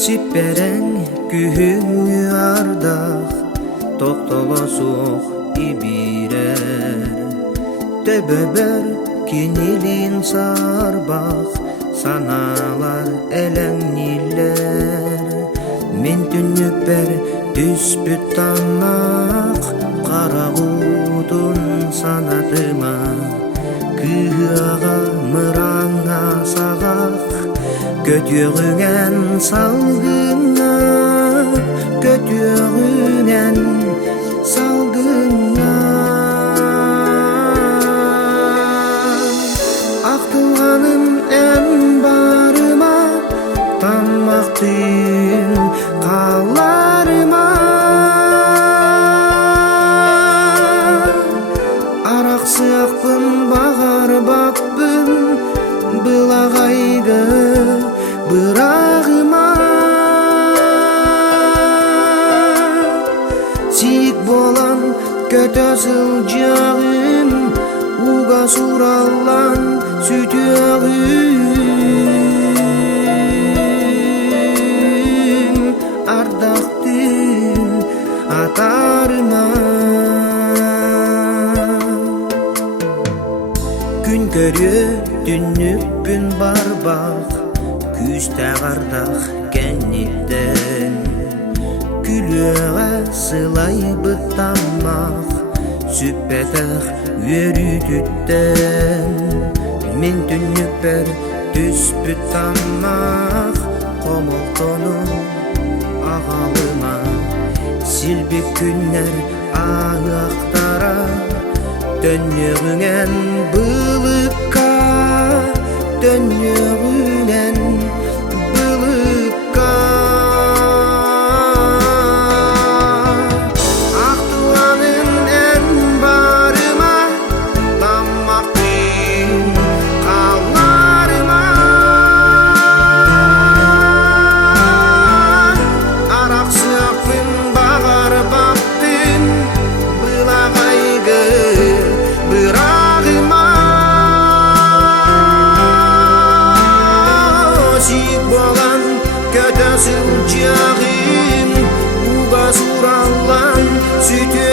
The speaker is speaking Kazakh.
Сиппэрэҥ күһүҥҥү ардах, Тохтоло суох ибиирэр. Төбөбөр кинилиин саарбах, Санаалар элэңнииллэр. Мен түннүкпэр түспүт Таммах, Харах уутун санатыма. Кыыһыаҕа мырааҥҥа саҕах, Көтүөҕүҥэн салгыңа, Көтүөҕүҥэн салгыңа. Ақтылғаным эн барыма, Таммахтын қаларыма. Арақ сыақпын бағар баппын, Былағайгы бырағыма. Сик болан көтөсіл жағым, Уға сураллан Түтөбөбөр. Ардақтың атарыма. Күн көрүө түннүкпүн барбах, Күстәг ардах кенниттен. Күлүөҕэ сылайбыт Таммах, Сүппэтэх үөрүтүттен. Мен түннүкпэр түспүт Таммах, Комолтону агалыма. Силбик күннер аактара, Түннүкпүңэн былыкка, Түннүкпүңэн былыкка. Ақтылғаным эн барыма, Таммахтын қаларыма. Арақ сыақпын бағар баптын, Былағайгы бырағыма. Сик болан көтөсүл жағым, Уға сураллан сүтө